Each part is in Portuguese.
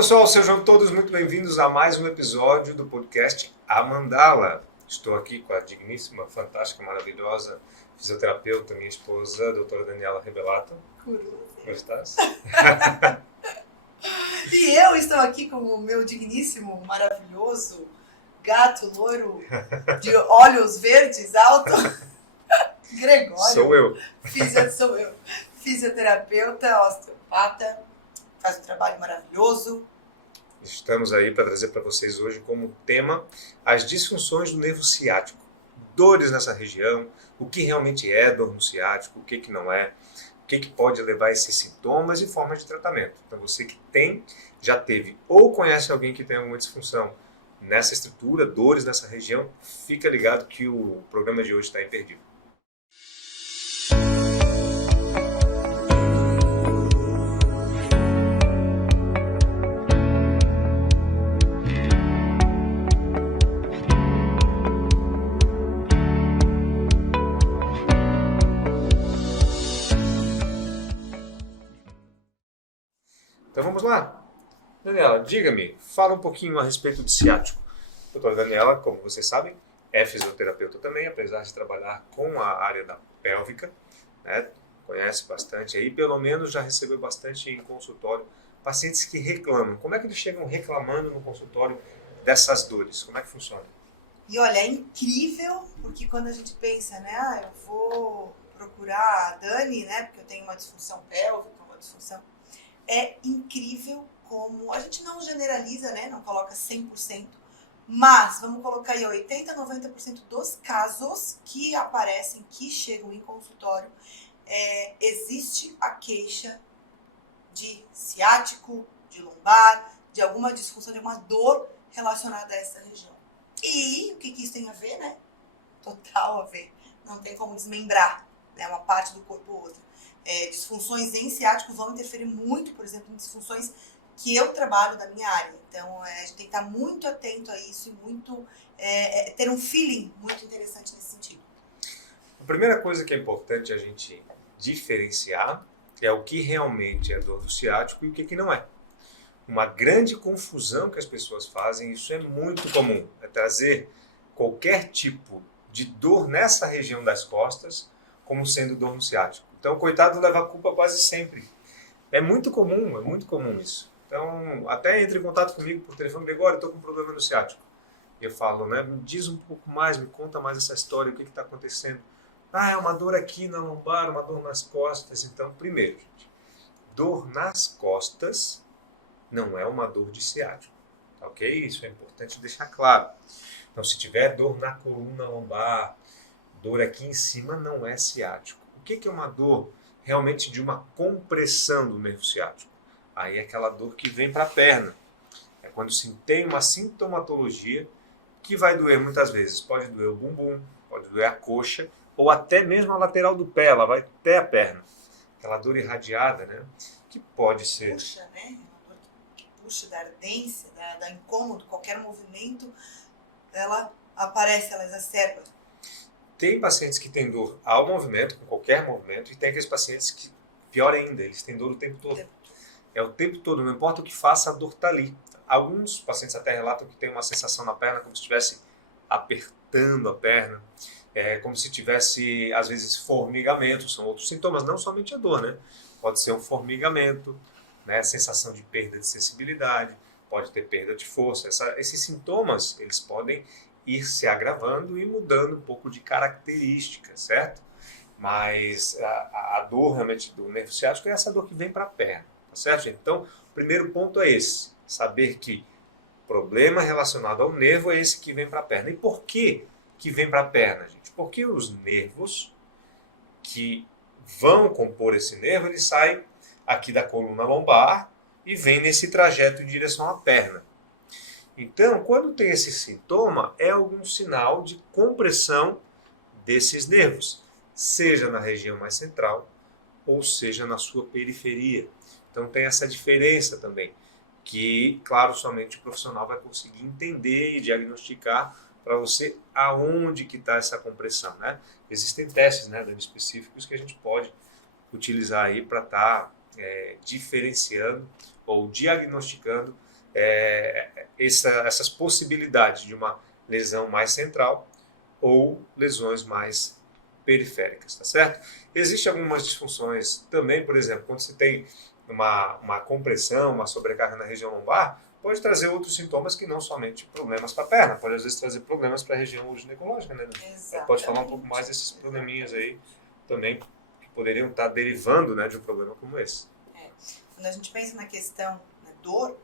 pessoal, sejam todos muito bem-vindos a mais um episódio do podcast A Mandala. Estou aqui com a digníssima, fantástica, maravilhosa fisioterapeuta, minha esposa, a doutora Daniela Rebelato. Como estás? E eu estou aqui com o meu digníssimo, maravilhoso, gato loiro, de olhos verdes, alto, Gregório. Sou eu. Sou eu. Fisioterapeuta, osteopata, faz um trabalho maravilhoso. Estamos aí para trazer para vocês hoje como tema as disfunções do nervo ciático. Dores nessa região, o que realmente é dor no ciático, o que não é, o que pode levar a esses sintomas e formas de tratamento. Então você que tem, já teve ou conhece alguém que tem alguma disfunção nessa estrutura, dores nessa região, fica ligado que o programa de hoje está imperdível. Então vamos lá. Daniela, diga-me, fala um pouquinho a respeito de ciático. A doutora Daniela, como vocês sabem, é fisioterapeuta também, apesar de trabalhar com a área da pélvica, né? Conhece bastante aí, pelo menos já recebeu bastante em consultório pacientes que reclamam. Como é que eles chegam reclamando no consultório dessas dores? Como é que funciona? E olha, é incrível, porque quando a gente pensa, né, eu vou procurar a Dani, né, porque eu tenho uma disfunção pélvica, uma disfunção... É incrível como a gente não generaliza, né? Não coloca 100%, mas vamos colocar aí 80%, 90% dos casos que aparecem, que chegam em consultório, existe a queixa de ciático, de lombar, de alguma disfunção, de alguma dor relacionada a essa região. E o que isso tem a ver, né? Total a ver. Não tem como desmembrar, né? Uma parte do corpo ou outra. Disfunções em ciático vão interferir muito, por exemplo, em disfunções que eu trabalho da minha área. Então, a gente tem que estar muito atento a isso e muito, ter um feeling muito interessante nesse sentido. A primeira coisa que é importante a gente diferenciar é o que realmente é dor do ciático e o que não é. Uma grande confusão que as pessoas fazem, isso é muito comum, é trazer qualquer tipo de dor nessa região das costas como sendo dor no ciático. Então, o coitado leva a culpa quase sempre. É muito comum isso. Então, até entre em contato comigo por telefone, Gregório, estou com um problema no ciático. E eu falo, né, me diz um pouco mais, me conta mais essa história, o que está acontecendo. Ah, é uma dor aqui na lombar, uma dor nas costas. Então, primeiro, gente, dor nas costas não é uma dor de ciático. Tá ok? Isso é importante deixar claro. Então, se tiver dor na coluna lombar, dor aqui em cima, não é ciático. O que é uma dor realmente de uma compressão do nervo ciático? Aí é aquela dor que vem para a perna. É quando se tem uma sintomatologia que vai doer muitas vezes. Pode doer o bumbum, pode doer a coxa, ou até mesmo a lateral do pé, ela vai até a perna. Aquela dor irradiada, né? Que pode ser... Puxa, né? Uma dor que puxa da ardência, da incômodo, qualquer movimento, ela aparece, ela exacerba. Tem pacientes que têm dor ao movimento, com qualquer movimento, e tem aqueles pacientes que, pior ainda, eles têm dor o tempo todo. É o tempo todo, não importa o que faça, a dor está ali. Alguns pacientes até relatam que tem uma sensação na perna, como se estivesse apertando a perna, como se tivesse, às vezes, formigamento, são outros sintomas, não somente a dor, né? Pode ser um formigamento, né? Sensação de perda de sensibilidade, pode ter perda de força. Esses sintomas, eles podem ir se agravando e mudando um pouco de característica, certo? Mas a dor realmente do nervo ciático é essa dor que vem para a perna, tá certo, gente? Então, o primeiro ponto é esse, saber que problema relacionado ao nervo é esse que vem para a perna. E por que vem para a perna, gente? Porque os nervos que vão compor esse nervo, eles saem aqui da coluna lombar e vêm nesse trajeto em direção à perna. Então, quando tem esse sintoma, é algum sinal de compressão desses nervos, seja na região mais central ou seja na sua periferia. Então tem essa diferença também, que, claro, somente o profissional vai conseguir entender e diagnosticar para você aonde que está essa compressão, né? Existem testes, né, específicos que a gente pode utilizar aí para estar diferenciando ou diagnosticando essas possibilidades de uma lesão mais central ou lesões mais periféricas, tá certo? Existem algumas disfunções também, por exemplo, quando você tem uma compressão, uma sobrecarga na região lombar, pode trazer outros sintomas que não somente problemas para a perna, pode às vezes trazer problemas para a região uroginecológica, né? Pode falar um pouco mais desses probleminhas aí também, que poderiam estar derivando, né, de um problema como esse. Quando a gente pensa na questão da dor,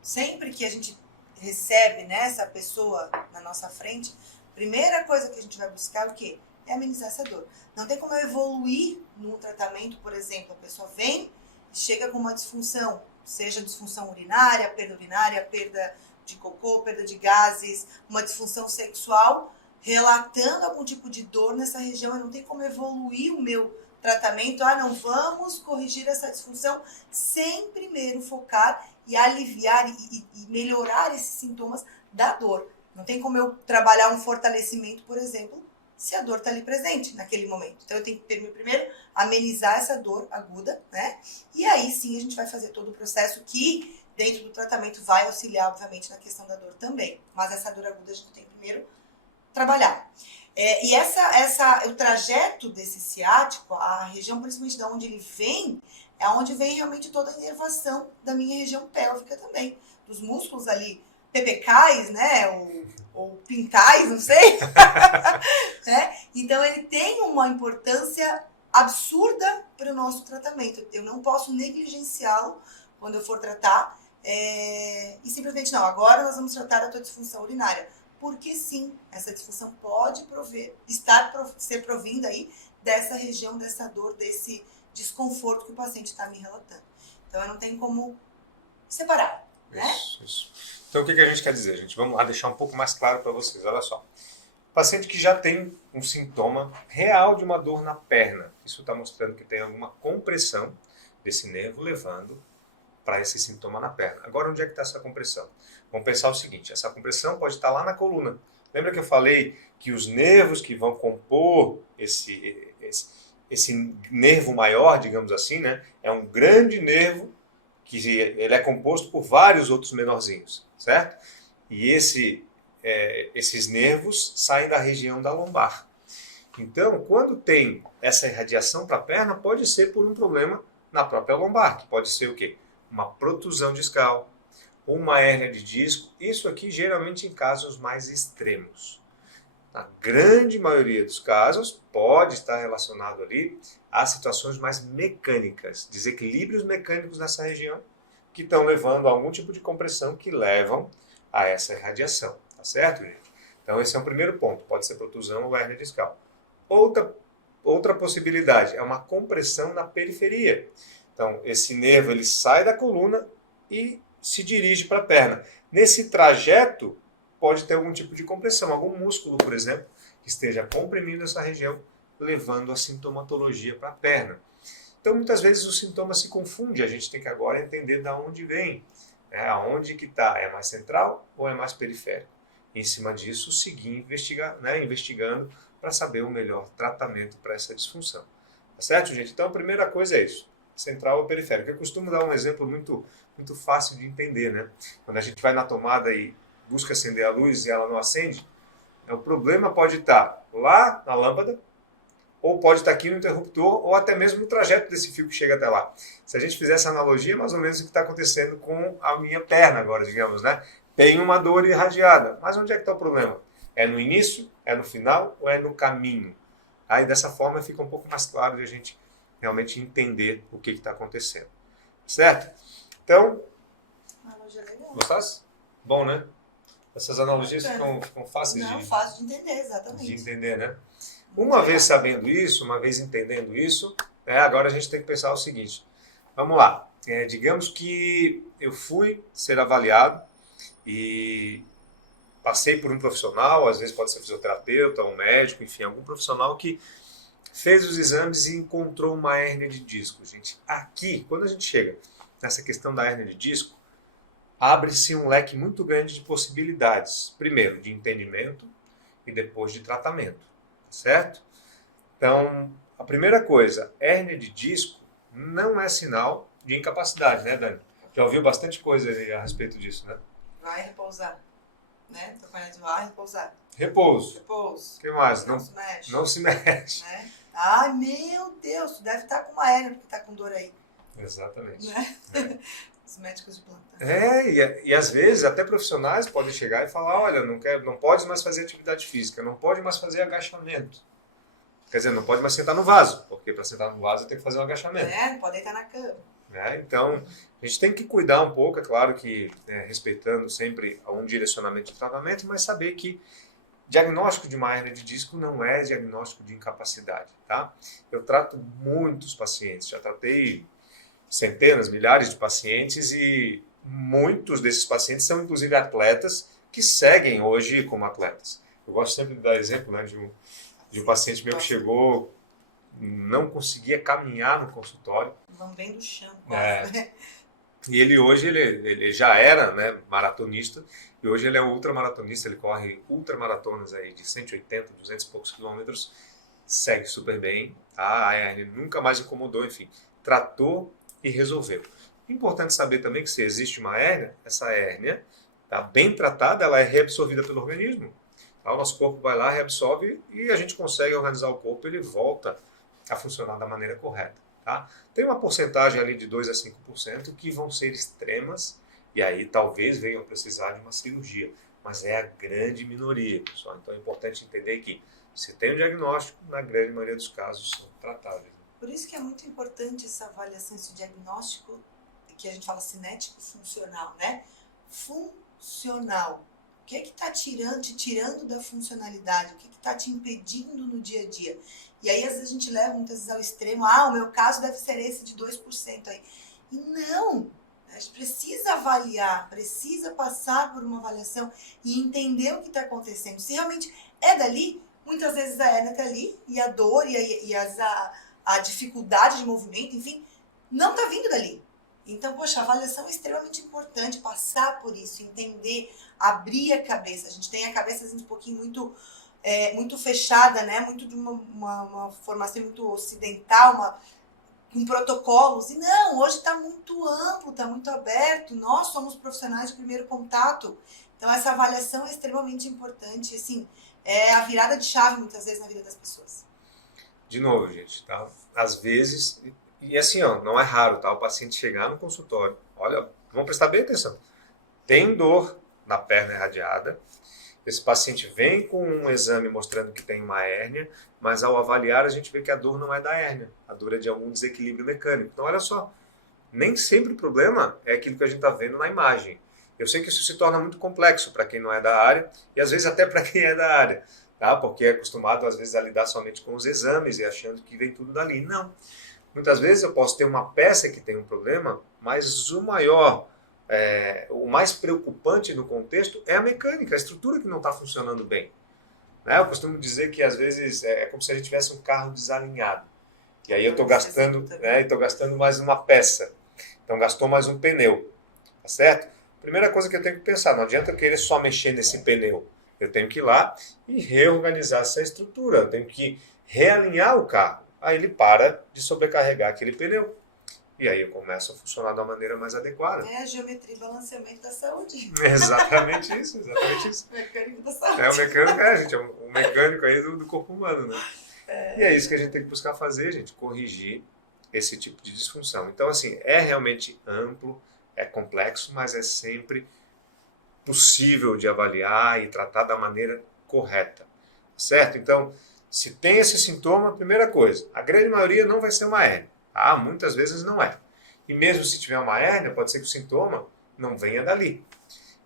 sempre que a gente recebe, né, essa pessoa na nossa frente, a primeira coisa que a gente vai buscar é o quê? É amenizar essa dor. Não tem como eu evoluir num tratamento, por exemplo, a pessoa vem e chega com uma disfunção, seja disfunção urinária, perda de cocô, perda de gases, uma disfunção sexual, relatando algum tipo de dor nessa região. Eu não tenho como evoluir o meu tratamento. Não vamos corrigir essa disfunção sem primeiro focar e aliviar e melhorar esses sintomas da dor. Não tem como eu trabalhar um fortalecimento, por exemplo, se a dor está ali presente naquele momento. Então eu tenho que primeiro amenizar essa dor aguda, né? E aí sim a gente vai fazer todo o processo que dentro do tratamento vai auxiliar, obviamente, na questão da dor também. Mas essa dor aguda a gente tem que primeiro trabalhar. E o trajeto desse ciático, a região principalmente de onde ele vem, é onde vem realmente toda a inervação da minha região pélvica também. Dos músculos ali, pepecais, né? Ou pincais, não sei. Então ele tem uma importância absurda para o nosso tratamento. Eu não posso negligenciá-lo quando eu for tratar. E simplesmente não, agora nós vamos tratar a tua disfunção urinária. Porque sim, essa disfunção pode ser provinda aí dessa região, dessa dor, desse desconforto que o paciente está me relatando. Então eu não tenho como separar, né? Isso. Então o que a gente quer dizer, gente? Vamos lá deixar um pouco mais claro para vocês. Olha só. Paciente que já tem um sintoma real de uma dor na perna. Isso está mostrando que tem alguma compressão desse nervo levando para esse sintoma na perna. Agora, onde é que está essa compressão? Vamos pensar o seguinte, essa compressão pode estar lá na coluna. Lembra que eu falei que os nervos que vão compor esse nervo maior, digamos assim, né, é um grande nervo que ele é composto por vários outros menorzinhos, certo? E esses nervos saem da região da lombar. Então, quando tem essa irradiação para a perna, pode ser por um problema na própria lombar, que pode ser o quê? Uma protusão discal, uma hérnia de disco, isso aqui geralmente em casos mais extremos. Na grande maioria dos casos, pode estar relacionado ali a situações mais mecânicas, desequilíbrios mecânicos nessa região, que estão levando a algum tipo de compressão que levam a essa irradiação, tá certo, gente? Então esse é o primeiro ponto, pode ser protusão ou hérnia discal. Outra possibilidade é uma compressão na periferia. Então, esse nervo ele sai da coluna e se dirige para a perna. Nesse trajeto, pode ter algum tipo de compressão, algum músculo, por exemplo, que esteja comprimindo essa região, levando a sintomatologia para a perna. Então, muitas vezes o sintoma se confunde, a gente tem que agora entender de onde vem, aonde que está, é mais central ou é mais periférico. E, em cima disso, seguir investigando para saber o melhor tratamento para essa disfunção. Tá certo, gente? Então, a primeira coisa é isso. Central ou periférico. Eu costumo dar um exemplo muito fácil de entender, né? Quando a gente vai na tomada e busca acender a luz e ela não acende, o problema pode estar lá na lâmpada, ou pode estar aqui no interruptor, ou até mesmo no trajeto desse fio que chega até lá. Se a gente fizer essa analogia, é mais ou menos o que está acontecendo com a minha perna agora, digamos, né? Tem uma dor irradiada, mas onde é que está o problema? É no início, é no final ou é no caminho? Aí dessa forma fica um pouco mais claro de a gente realmente entender o que está acontecendo. Certo? Então, gostasse? Bom, né? Essas analogias ficam fáceis fácil de entender, exatamente. De entender, né? Uma vez sabendo isso, uma vez entendendo isso, agora a gente tem que pensar o seguinte. Vamos lá. Digamos que eu fui ser avaliado e passei por um profissional, às vezes pode ser fisioterapeuta, um médico, enfim, algum profissional que fez os exames e encontrou uma hérnia de disco. Gente, aqui, quando a gente chega nessa questão da hérnia de disco, abre-se um leque muito grande de possibilidades. Primeiro, de entendimento e depois de tratamento. Certo? Então, a primeira coisa, hérnia de disco não é sinal de incapacidade, né, Dani? Já ouviu bastante coisa aí a respeito disso, né? Vai repousar, né? Trocar de vai repousar. Repouso. Repouso. O que mais? Não se mexe. Não se mexe. Né? Ai, meu Deus, tu deve estar com uma hérnia porque tá com dor aí. Exatamente. Né? É. Os médicos de plantão. E às vezes até profissionais podem chegar e falar, olha, não pode mais fazer atividade física, não pode mais fazer agachamento. Quer dizer, não pode mais sentar no vaso, porque para sentar no vaso tem que fazer um agachamento. Não pode deitar na cama. Então, a gente tem que cuidar um pouco, é claro que respeitando sempre um direcionamento de tratamento, mas saber que diagnóstico de uma hérnia de disco não é diagnóstico de incapacidade, tá? Eu trato muitos pacientes, já tratei centenas, milhares de pacientes e muitos desses pacientes são inclusive atletas que seguem hoje como atletas. Eu gosto sempre de dar exemplo, né, de um paciente meu que chegou, não conseguia caminhar no consultório. Lambendo o chão, quase, né? E ele hoje ele já era, né, maratonista, e hoje ele é um ultramaratonista, ele corre ultramaratonas aí de 180, 200 e poucos quilômetros, segue super bem, tá? A hérnia nunca mais incomodou, enfim, tratou e resolveu. Importante saber também que se existe uma hérnia, essa hérnia, tá, bem tratada, ela é reabsorvida pelo organismo. Tá? O nosso corpo vai lá, reabsorve e a gente consegue organizar o corpo, ele volta a funcionar da maneira correta. Tá? Tem uma porcentagem ali de 2 a 5% que vão ser extremas e aí talvez venham precisar de uma cirurgia, mas é a grande minoria, pessoal. Então é importante entender que se tem um diagnóstico, na grande maioria dos casos são tratáveis. Por isso que é muito importante essa avaliação, esse diagnóstico que a gente fala cinético-funcional, né? Funcional. O que é que está te tirando da funcionalidade? O que está te impedindo no dia a dia? E aí, às vezes, a gente leva muitas vezes ao extremo, o meu caso deve ser esse de 2% aí. E não! A gente precisa avaliar, precisa passar por uma avaliação e entender o que está acontecendo. Se realmente é dali, muitas vezes a hérnia está ali, e a dor e a dificuldade de movimento, enfim, não está vindo dali. Então, poxa, a avaliação é extremamente importante, passar por isso, entender, abrir a cabeça. A gente tem a cabeça assim, um pouquinho muito fechada, né? Muito de uma formação muito ocidental, com protocolos. E não, hoje está muito amplo, está muito aberto. Nós somos profissionais de primeiro contato. Então, essa avaliação é extremamente importante. Assim, é a virada de chave, muitas vezes, na vida das pessoas. De novo, gente, tá? Às vezes, e assim, não é raro, tá? O paciente chegar no consultório, olha, vamos prestar bem atenção. Tem dor na perna irradiada, esse paciente vem com um exame mostrando que tem uma hérnia, mas ao avaliar a gente vê que a dor não é da hérnia, a dor é de algum desequilíbrio mecânico. Então, olha só, nem sempre o problema é aquilo que a gente está vendo na imagem. Eu sei que isso se torna muito complexo para quem não é da área e às vezes até para quem é da área, tá? Porque é acostumado às vezes a lidar somente com os exames e achando que vem tudo dali. Não. Muitas vezes eu posso ter uma peça que tem um problema, mas o mais preocupante no contexto é a mecânica, a estrutura que não está funcionando bem. Né? Eu costumo dizer que às vezes é como se a gente tivesse um carro desalinhado. E aí eu estou gastando mais uma peça. Então gastou mais um pneu. Tá certo? Primeira coisa que eu tenho que pensar, não adianta eu querer só mexer nesse pneu. Eu tenho que ir lá e reorganizar essa estrutura. Eu tenho que realinhar o carro. Aí ele para de sobrecarregar aquele pneu. E aí eu começo a funcionar da maneira mais adequada. É a geometria e balanceamento da saúde. Exatamente isso, exatamente isso. O mecânico da saúde. O mecânico, gente, é o mecânico aí do corpo humano, né? E é isso que a gente tem que buscar fazer, gente, corrigir esse tipo de disfunção. Então, assim, é realmente amplo, é complexo, mas é sempre possível de avaliar e tratar da maneira correta, certo? Então, se tem esse sintoma, primeira coisa, a grande maioria não vai ser uma hérnia. Muitas vezes não é. E mesmo se tiver uma hérnia, pode ser que o sintoma não venha dali.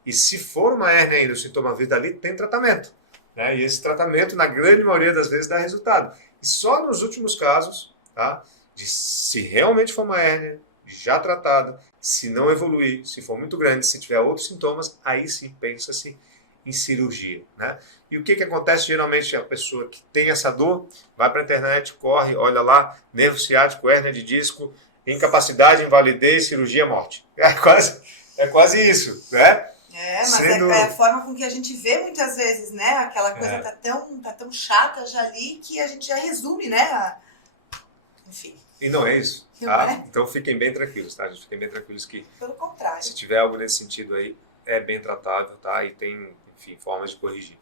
E se for uma hérnia ainda, o sintoma vir dali, tem tratamento. Né? E esse tratamento, na grande maioria das vezes, dá resultado. E só nos últimos casos, tá? De se realmente for uma hérnia, já tratada, se não evoluir, se for muito grande, se tiver outros sintomas, aí sim pensa-se em cirurgia. Né? E o que acontece geralmente? A pessoa que tem essa dor vai para a internet, corre, olha lá, nervo ciático, hérnia de disco, incapacidade, invalidez, cirurgia, morte. É quase isso, né? Mas é a forma com que a gente vê muitas vezes, né? Aquela coisa tá tão chata já ali que a gente já resume, né? enfim. E não é isso, tá? Então fiquem bem tranquilos, tá, gente? Fiquem bem tranquilos que, pelo contrário, se tiver algo nesse sentido aí, é bem tratável, tá? E tem, enfim, formas de corrigir.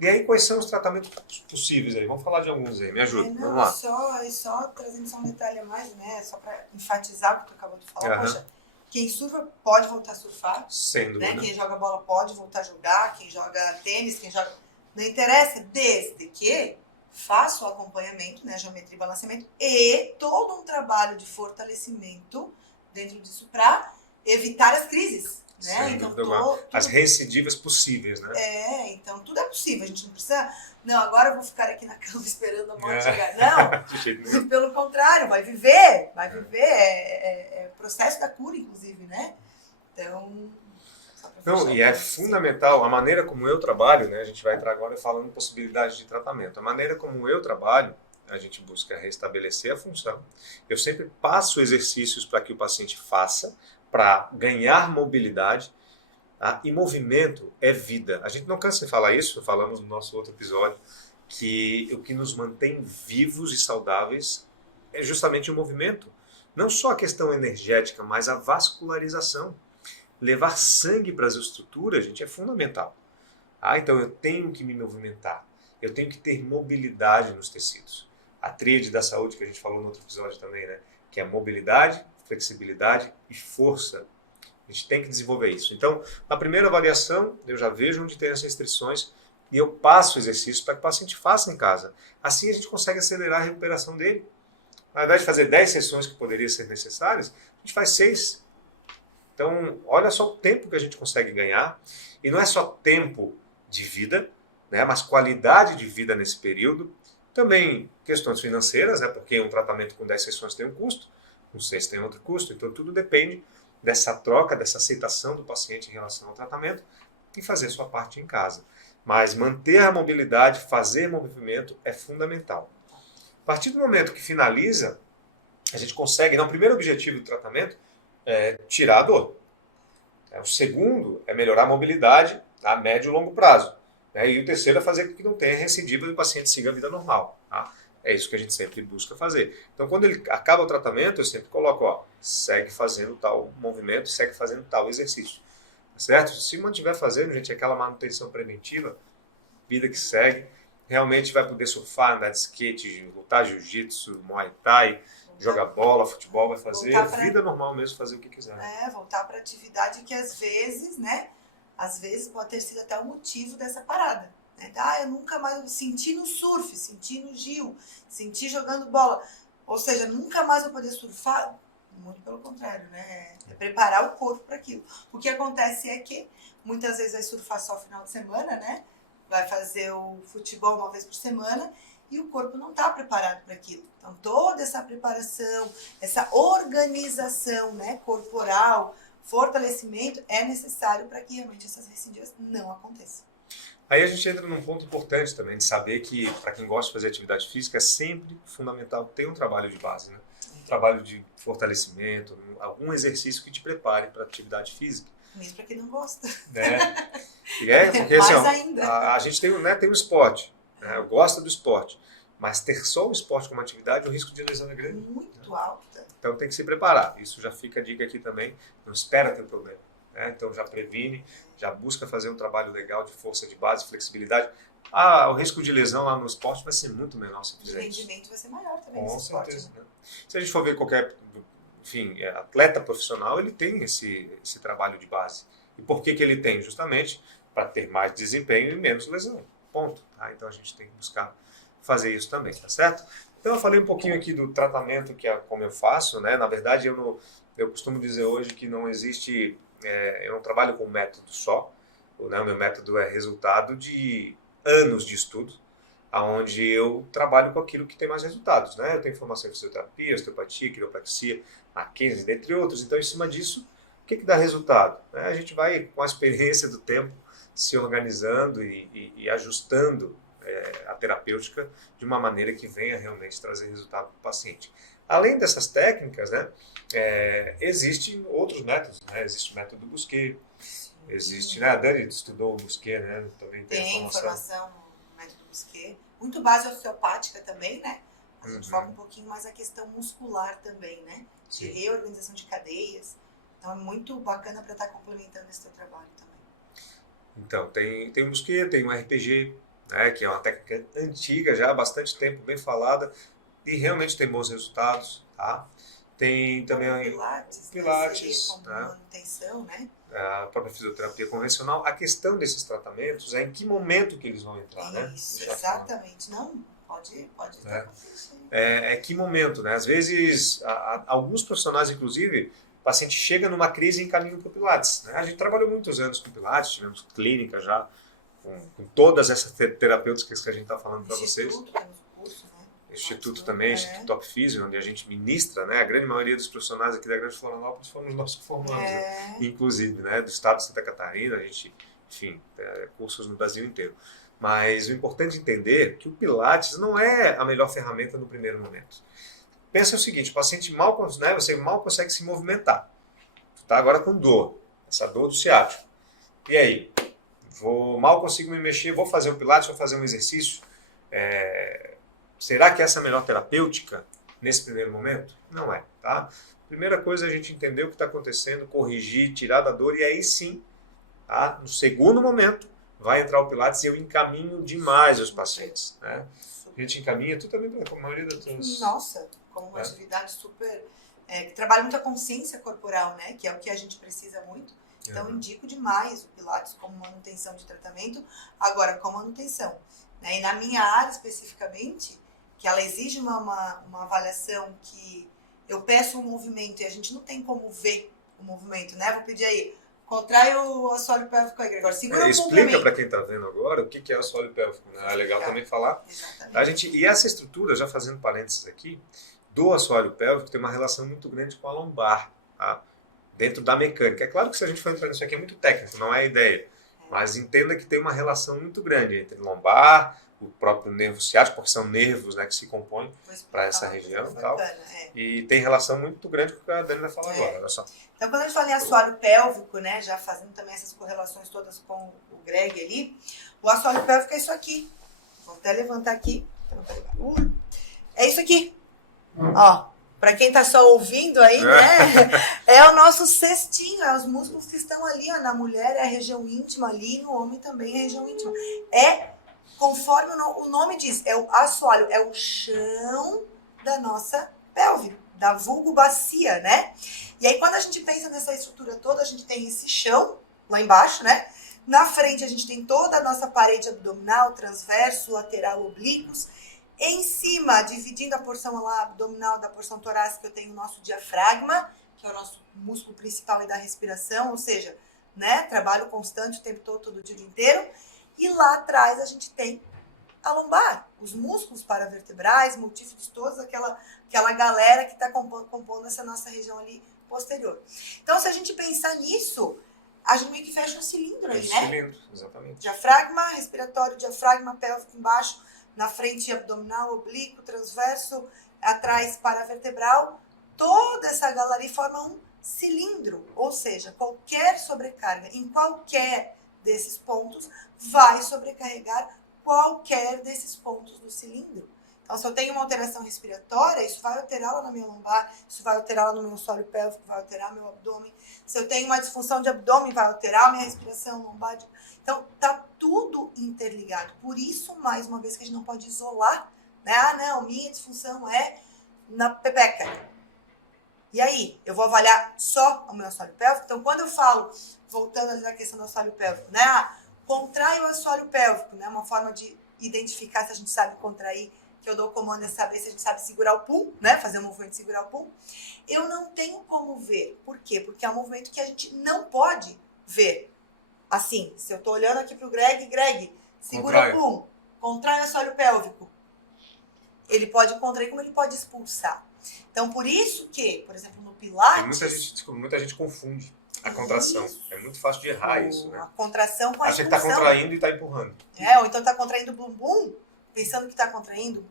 E aí, quais são os tratamentos possíveis aí? Vamos falar de alguns aí, me ajuda, vamos lá. Só trazendo só um detalhe a mais, né? Só para enfatizar o que tu acabou de falar. Aham. Poxa, quem surfa pode voltar a surfar, Sem né? dúvida. Quem joga bola pode voltar a jogar, quem joga tênis, quem joga... Não interessa, desde que faça o acompanhamento, né? Geometria e balanceamento e todo um trabalho de fortalecimento dentro disso para evitar as crises. Né? Sem Então, dúvida alguma. As recidivas possíveis, né? Então tudo é possível. A gente não precisa, não, agora eu vou ficar aqui na cama esperando a morte chegar. Não, De jeito nenhum. pelo contrário, vai viver. É processo da cura, inclusive, né? Então, só pra Não, fechar e é assim. fundamental, a maneira como eu trabalho, né? A gente vai entrar agora falando possibilidades de tratamento. A maneira como eu trabalho, a gente busca restabelecer a função. Eu sempre passo exercícios para que o paciente faça, para ganhar mobilidade. Tá? E movimento é vida. A gente não cansa de falar isso, falamos no nosso outro episódio, que o que nos mantém vivos e saudáveis é justamente o movimento. Não só a questão energética, mas a vascularização. Levar sangue para as estruturas, gente, é fundamental. Então eu tenho que me movimentar. Eu tenho que ter mobilidade nos tecidos. A tríade da saúde que a gente falou no outro episódio também, né? Que é mobilidade, flexibilidade e força. A gente tem que desenvolver isso. Então, na primeira avaliação, eu já vejo onde tem as restrições e eu passo exercícios para que o paciente faça em casa. Assim a gente consegue acelerar a recuperação dele. Ao invés de fazer 10 sessões que poderiam ser necessárias, a gente faz 6. Então, olha só o tempo que a gente consegue ganhar. E não é só tempo de vida, né, mas qualidade de vida nesse período. Também questões financeiras, né, porque um tratamento com 10 sessões tem um custo, com 6 tem outro custo. Então, tudo depende dessa troca, dessa aceitação do paciente em relação ao tratamento e fazer sua parte em casa. Mas manter a mobilidade, fazer movimento é fundamental. A partir do momento que finaliza, a gente consegue, o primeiro objetivo do tratamento é tirar a dor. O segundo é melhorar a mobilidade a médio e longo prazo. E o terceiro é fazer com que não tenha recidiva e o paciente siga a vida normal. Tá? É isso que a gente sempre busca fazer. Então, quando ele acaba o tratamento, eu sempre coloco, segue fazendo tal movimento, segue fazendo tal exercício. Tá certo? Se mantiver fazendo, gente, aquela manutenção preventiva, vida que segue, realmente vai poder surfar, andar de skate, lutar jiu-jitsu, muay thai, jogar bola, futebol, vai fazer vida normal mesmo, fazer o que quiser. Voltar para atividade que às vezes, né? Às vezes pode ter sido até o motivo dessa parada. Né? Eu nunca mais senti no surf, senti no Gil, senti jogando bola. Ou seja, nunca mais vou poder surfar. Muito pelo contrário, né? É preparar o corpo para aquilo. O que acontece é que muitas vezes vai surfar só final de semana, né? Vai fazer o futebol uma vez por semana e o corpo não está preparado para aquilo. Então, toda essa preparação, essa organização, né, corporal, fortalecimento é necessário para que realmente essas recidivas não aconteçam. Aí a gente entra num ponto importante também, de saber que, para quem gosta de fazer atividade física, é sempre fundamental ter um trabalho de base, né? Um trabalho de fortalecimento, algum exercício que te prepare para a atividade física. Mesmo para quem não gosta. Né? E porque assim, a gente tem um esporte, né? Gosta do esporte, mas ter só o esporte como atividade, o risco de lesão é grande. Muito alta. Então tem que se preparar. Isso já fica a dica aqui também. Não espera ter problema. Né? Então já previne, já busca fazer um trabalho legal de força de base, flexibilidade. O risco de lesão lá no esporte vai ser muito menor se fizer isso. O rendimento vai ser maior também Com nesse esporte. certeza. Né? Se a gente for ver qualquer, atleta profissional, ele tem esse trabalho de base. E por que ele tem? Justamente para ter mais desempenho e menos lesão. Ponto. Tá? Então a gente tem que buscar fazer isso também, tá certo? Então eu falei um pouquinho aqui do tratamento, que é como eu faço, né? Na verdade, eu costumo dizer hoje que não existe, eu não trabalho com um método só, né? O meu método é resultado de anos de estudo, onde eu trabalho com aquilo que tem mais resultados, né? Eu tenho formação em fisioterapia, osteopatia, quiropraxia, Mackenzie, dentre outros. Então, em cima disso, o que dá resultado? A gente vai, com a experiência do tempo, se organizando e ajustando a terapêutica de uma maneira que venha realmente trazer resultado para o paciente. Além dessas técnicas, né, existem outros métodos. Né? Existe o método Busquet, existe, né? A Dani estudou o Busquet, né? Também tem informação no método Busquet. Muito base osteopática também, né? A gente foca um pouquinho mais a questão muscular também, né? De Sim. reorganização de cadeias. Então é muito bacana para estar complementando esse teu trabalho também. Então, tem o Mosquito, tem o RPG, né, que é uma técnica antiga já, há bastante tempo, bem falada, e realmente tem bons resultados, tá? Tem também O Pilates, Pilates, seria como né, manutenção, né? a própria fisioterapia convencional. A questão desses tratamentos é em que momento que eles vão entrar, né? Isso, Já falando, exatamente. Não, pode né? estar com isso aí. É que momento, né? Às vezes, alguns profissionais, inclusive, o paciente chega numa crise e encaminha para o Pilates, né? A gente trabalhou muitos anos com Pilates, tivemos clínica já, com todas essas terapêuticas que a gente está falando para vocês. Instituto, temos o curso, né? Instituto também, Instituto Top Physio, onde a gente ministra, né? A grande maioria dos profissionais aqui da Grande Florianópolis fomos nós que formamos, né? Inclusive, né? Do estado de Santa Catarina, a gente, enfim, cursos no Brasil inteiro. Mas o importante é entender que o Pilates não é a melhor ferramenta no primeiro momento. Pensa o seguinte, o paciente né, você mal consegue se movimentar. Tu tá agora com dor, essa dor do ciático. E aí? Mal consigo me mexer, vou fazer o Pilates, vou fazer um exercício. Será que essa é a melhor terapêutica nesse primeiro momento? Não é, tá? Primeira coisa é a gente entender o que está acontecendo, corrigir, tirar da dor e aí sim, tá? No segundo momento, vai entrar o Pilates e eu encaminho demais os pacientes, né? A gente encaminha, tu também, com a maioria das tuas... Nossa, como uma atividade super... que trabalha muito a consciência corporal, né? Que é o que a gente precisa muito. Então, indico demais o Pilates como manutenção de tratamento, agora com manutenção. Né? E na minha área especificamente, que ela exige uma avaliação que eu peço um movimento e a gente não tem como ver o movimento, né? Vou pedir aí, contrai o assoalho pélvico aí, Gregório. Segura explica para quem está vendo agora o que é o assoalho pélvico, né? É legal também falar. Exatamente. E essa estrutura, já fazendo parênteses aqui, do assoalho pélvico tem uma relação muito grande com a lombar, tá? Dentro da mecânica. É claro que se a gente for entrar nisso aqui é muito técnico, não é a ideia. Mas entenda que tem uma relação muito grande entre lombar, o próprio nervo ciático, porque são nervos, né, que se compõem para essa região e tal. E tem relação muito grande com o que a Dani vai falar agora. Olha só. Então, quando a gente fala em assoalho pélvico, né, já fazendo também essas correlações todas com o Greg ali, o assoalho pélvico é isso aqui. Vou até levantar aqui. É isso aqui. Ó. Para quem tá só ouvindo aí, né? É o nosso cestinho, é os músculos que estão ali, ó. Na mulher é a região íntima ali, no homem também é a região íntima. Conforme o nome diz, é o assoalho, é o chão da nossa pelve, da vulgo bacia, né? E aí quando a gente pensa nessa estrutura toda, a gente tem esse chão lá embaixo, né? Na frente a gente tem toda a nossa parede abdominal, transverso, lateral, oblíquos. Em cima, dividindo a porção lá abdominal da porção torácica, eu tenho o nosso diafragma, que é o nosso músculo principal da respiração, ou seja, né, trabalho constante o tempo todo dia, o dia inteiro. E lá atrás a gente tem a lombar, os músculos paravertebrais, multífidos, todos, aquela galera que está compondo essa nossa região ali posterior. Então, se a gente pensar nisso, a gente meio que fecha um cilindro aí, né? Cilindro, exatamente. Diafragma, respiratório, diafragma, pélvico embaixo, na frente abdominal, oblíquo, transverso, atrás paravertebral, toda essa galeria forma um cilindro, ou seja, qualquer sobrecarga em qualquer desses pontos vai sobrecarregar qualquer desses pontos do cilindro. Então, se eu tenho uma alteração respiratória, isso vai alterá-la na minha lombar, isso vai alterá-la no meu assoalho pélvico, vai alterar meu abdômen. Se eu tenho uma disfunção de abdômen, vai alterar a minha respiração lombar. Então, tá tudo interligado. Por isso, mais uma vez, que a gente não pode isolar, né? Ah, não, minha disfunção é na pepeca. E aí, eu vou avaliar só o meu assoalho pélvico? Então, quando eu falo, voltando ali na questão do assoalho pélvico, né? Contrai o assoalho pélvico, né? Uma forma de identificar se a gente sabe contrair, que eu dou o comando é saber se a gente sabe segurar o pum, né? Fazer um movimento de segurar o pum. Eu não tenho como ver. Por quê? Porque é um movimento que a gente não pode ver. Assim, se eu tô olhando aqui pro Greg, segura o pum, contrai o assoalho pélvico. Ele pode contrair como ele pode expulsar. Então, por isso que, por exemplo, no Pilates... Muita gente confunde a contração. Isso. É muito fácil de errar isso, né? A contração com a expulsão. Acha que está contraindo e está empurrando. Ou então está contraindo o bumbum, pensando que está contraindo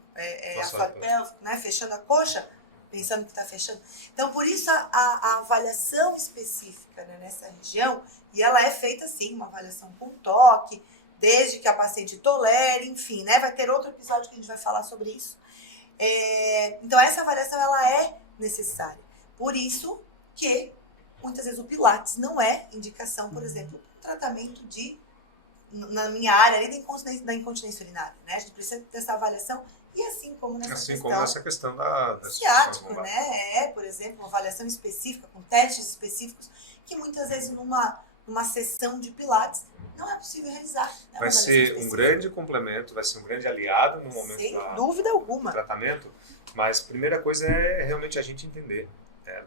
assoalho pélvico, né? Fechando a coxa, pensando que está fechando. Então, por isso a avaliação específica, né, nessa região, e ela é feita assim, uma avaliação com toque, desde que a paciente tolere, enfim, né? Vai ter outro episódio que a gente vai falar sobre isso. Então, essa avaliação ela é necessária. Por isso que, muitas vezes, o Pilates não é indicação, por exemplo, para tratamento na minha área ali da incontinência urinária. Né? A gente precisa dessa avaliação, e assim como nessa questão da ciático, né? Por exemplo, uma avaliação específica, com testes específicos, que muitas vezes numa sessão de Pilates não é possível realizar. Né? Vai ser um grande complemento, vai ser um grande aliado no momento sem dúvida alguma. do tratamento, mas a primeira coisa é realmente a gente entender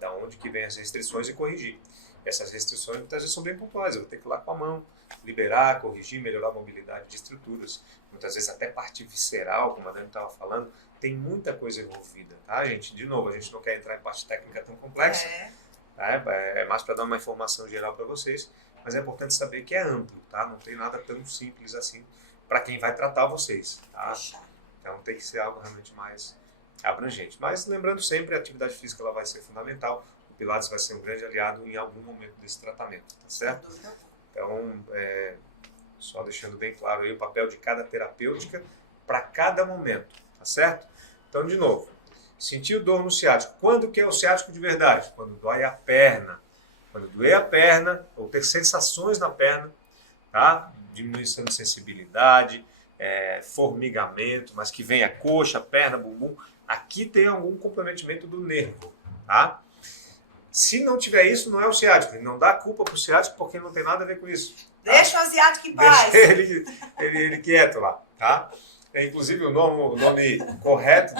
da onde que vem as restrições e corrigir. Essas restrições muitas vezes são bem pontuais, eu vou ter que ir lá com a mão, liberar, corrigir, melhorar a mobilidade de estruturas, muitas vezes até parte visceral, como a Dani estava falando, tem muita coisa envolvida, tá, gente? De novo, a gente não quer entrar em parte técnica tão complexa, é mais para dar uma informação geral para vocês, mas é importante saber que é amplo, tá? Não tem nada tão simples assim para quem vai tratar vocês, tá? Então tem que ser algo realmente mais abrangente. Mas lembrando sempre, a atividade física ela vai ser fundamental, o Pilates vai ser um grande aliado em algum momento desse tratamento, tá certo? Então, só deixando bem claro aí o papel de cada terapêutica para cada momento, tá certo? Então, de novo, sentiu dor no ciático. Quando que é o ciático de verdade? Quando dói a perna. Quando doer a perna, ou ter sensações na perna, tá? Diminuição de sensibilidade, formigamento, mas que vem a coxa, perna, bumbum. Aqui tem algum comprometimento do nervo, tá? Se não tiver isso, não é o ciático. Não dá culpa para o ciático porque não tem nada a ver com isso. Tá? Deixa o asiático em paz. Deixa ele quieto lá, tá? Inclusive o nome correto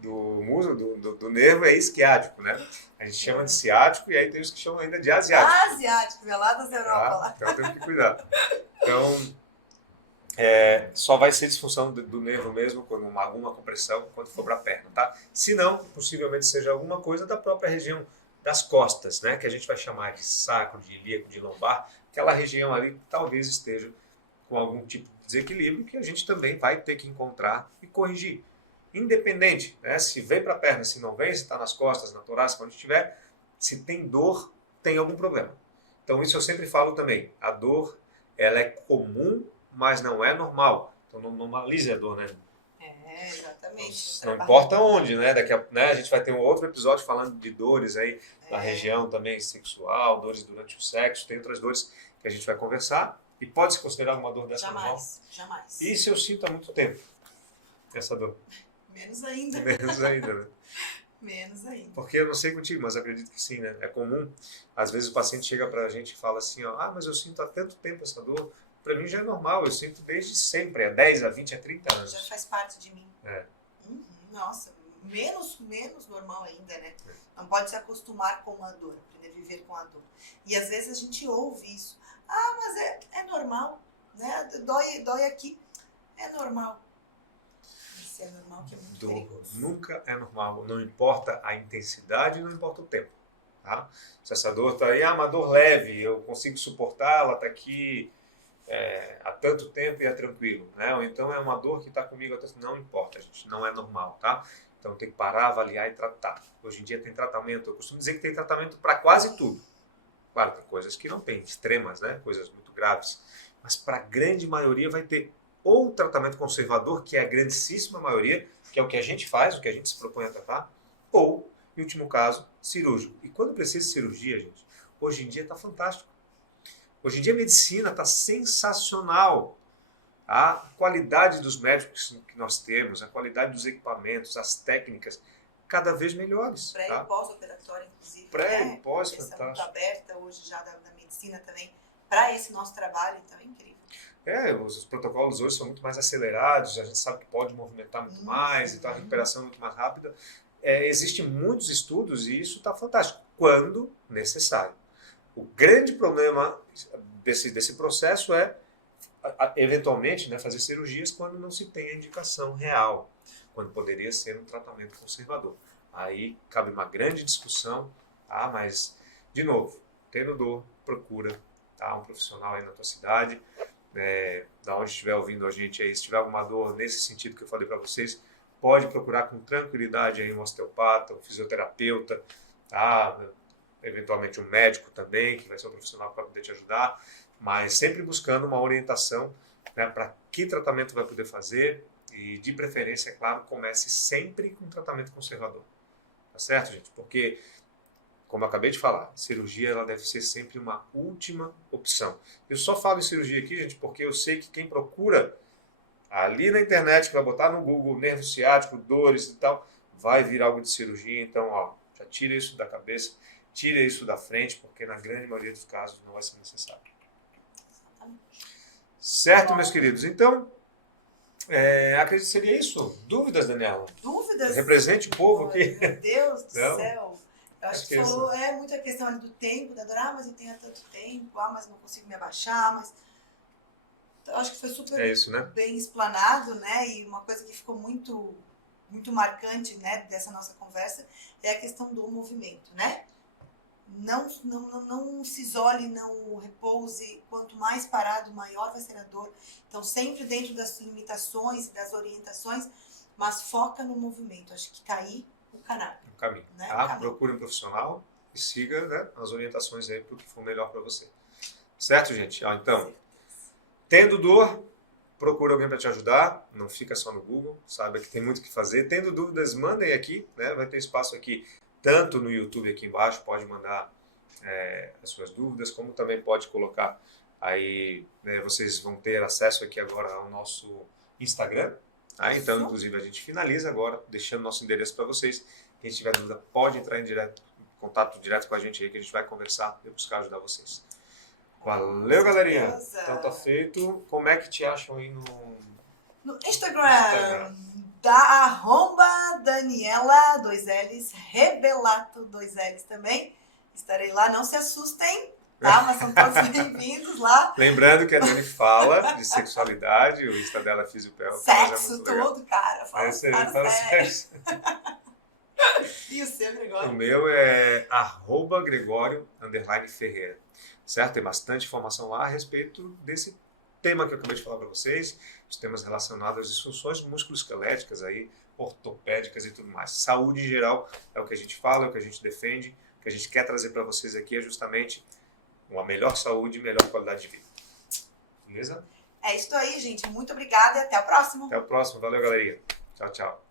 do nervo é isquiático, né? A gente chama de ciático e aí tem os que chamam ainda de asiático. Asiático, é lá das Europa. Lá. Então temos que cuidar. Então, só vai ser disfunção do nervo mesmo, quando alguma compressão, quando for para a perna, tá? Se não, possivelmente seja alguma coisa da própria região das costas, né? Que a gente vai chamar de sacro, de ilíaco, de lombar. Aquela região ali que talvez esteja com algum tipo de desequilíbrio que a gente também vai ter que encontrar e corrigir. Independente, né? Se vem para a perna, se não vem, se está nas costas, na torácica, onde estiver, se tem dor, tem algum problema. Então isso eu sempre falo também, a dor ela é comum, mas não é normal. Então não normalize a dor, né? Exatamente. Não importa onde, né? A gente vai ter um outro episódio falando de dores aí na região também sexual, dores durante o sexo, tem outras dores que a gente vai conversar. E pode se considerar uma dor dessa normal? Jamais. E se eu sinto há muito tempo essa dor? Menos ainda. Menos ainda, né? Menos ainda. Porque eu não sei contigo, mas acredito que sim, né? É comum. Às vezes o paciente chega pra gente e fala assim, ó, mas eu sinto há tanto tempo essa dor. Pra mim já é normal, eu sinto desde sempre, há 10, há 20, há 30 anos. Já faz parte de mim. Nossa, menos normal ainda, né? Não pode se acostumar com a dor, aprender a viver com a dor. E às vezes a gente ouve isso. Mas é normal, né? Dói aqui. É normal. Isso é normal que é muito perigoso. Nunca é normal, não importa a intensidade, não importa o tempo. Tá? Se essa dor está aí, uma dor leve, eu consigo suportar, ela está aqui há tanto tempo e é tranquilo. Né? Ou então é uma dor que está comigo há tanto tempo, não importa, gente, não é normal. Tá? Então tem que parar, avaliar e tratar. Hoje em dia tem tratamento, eu costumo dizer que tem tratamento para quase tudo. Claro, tem coisas que não tem, extremas, né? Coisas muito graves. Mas para a grande maioria vai ter ou tratamento conservador, que é a grandíssima maioria, que é o que a gente faz, o que a gente se propõe a tratar, ou, em último caso, cirúrgico. E quando precisa de cirurgia, gente, hoje em dia está fantástico. Hoje em dia a medicina está sensacional. A qualidade dos médicos que nós temos, a qualidade dos equipamentos, as técnicas, cada vez melhores. Pré- e pós-operatório, inclusive. Pré- e pós, fantástico. fantástico. Muito aberta hoje já da medicina também, para esse nosso trabalho, então é incrível. Os protocolos hoje são muito mais acelerados, a gente sabe que pode movimentar muito mais, então a recuperação é muito mais rápida. Existem muitos estudos e isso está fantástico, quando necessário. O grande problema desse processo é, eventualmente, né, fazer cirurgias quando não se tem a indicação real, quando poderia ser um tratamento conservador. Aí cabe uma grande discussão, mas, de novo, tendo dor, procura um profissional aí na tua cidade, da onde estiver ouvindo a gente aí, se tiver alguma dor nesse sentido que eu falei para vocês, pode procurar com tranquilidade aí um osteopata, um fisioterapeuta, eventualmente um médico também, que vai ser um profissional para poder te ajudar, mas sempre buscando uma orientação, né, para que tratamento vai poder fazer E de preferência, é claro, comece sempre com tratamento conservador. Tá certo, gente? Porque, como eu acabei de falar, cirurgia ela deve ser sempre uma última opção. Eu só falo em cirurgia aqui, gente, porque eu sei que quem procura ali na internet, que vai botar no Google nervo ciático, dores e tal, vai vir algo de cirurgia. Então, ó, já tira isso da cabeça, tira isso da frente, porque na grande maioria dos casos não vai ser necessário. Certo, meus queridos? Então, acredito que seria isso. Dúvidas, Daniela? Dúvidas? Represente o povo aqui. Meu Deus do Não? céu. Eu acho que falou, muita questão ali do tempo, da dor, mas eu tenho tanto tempo, mas não consigo me abaixar, mas... Eu acho que foi super isso, né? bem explanado, né? E uma coisa que ficou muito, muito marcante, né, dessa nossa conversa é a questão do movimento, né? Não se isole, não repouse. Quanto mais parado, maior vai ser a dor. Então, sempre dentro das limitações e das orientações, mas foca no movimento. Acho que tá aí o caminho. O caminho. Né? Tá? O caminho. Procure um profissional e siga, né, as orientações aí para o que for melhor para você. Certo, gente? Então, tendo dor, procura alguém para te ajudar. Não fica só no Google. Saiba que tem muito o que fazer. Tendo dúvidas, mandem aqui, né? Vai ter espaço aqui tanto no YouTube aqui embaixo, pode mandar as suas dúvidas, como também pode colocar aí, né, vocês vão ter acesso aqui agora ao nosso Instagram, tá? Então, inclusive, a gente finaliza agora, deixando nosso endereço para vocês. Quem tiver dúvida, pode entrar em contato direto com a gente aí, que a gente vai conversar e buscar ajudar vocês. Valeu, galerinha! Então tá feito. Como é que te acham aí no Instagram? Da @Daniela, 2 L's, Rebelato, 2 L's também. Estarei lá, não se assustem, tá? Mas são todos bem-vindos lá. Lembrando que a Dani fala de sexualidade, o Insta dela é Fisiopel. Sexo tudo, cara. Fala sexo. E o seu, Gregório? O meu é @Gregório_Ferreira. Certo? Tem bastante informação lá a respeito desse tema que eu acabei de falar para vocês, os temas relacionados às disfunções musculoesqueléticas aí, ortopédicas e tudo mais. Saúde em geral é o que a gente fala, é o que a gente defende, o que a gente quer trazer para vocês aqui é justamente uma melhor saúde e melhor qualidade de vida. Beleza? É isso aí, gente. Muito obrigada e até o próximo. Até o próximo. Valeu, galerinha. Tchau, tchau.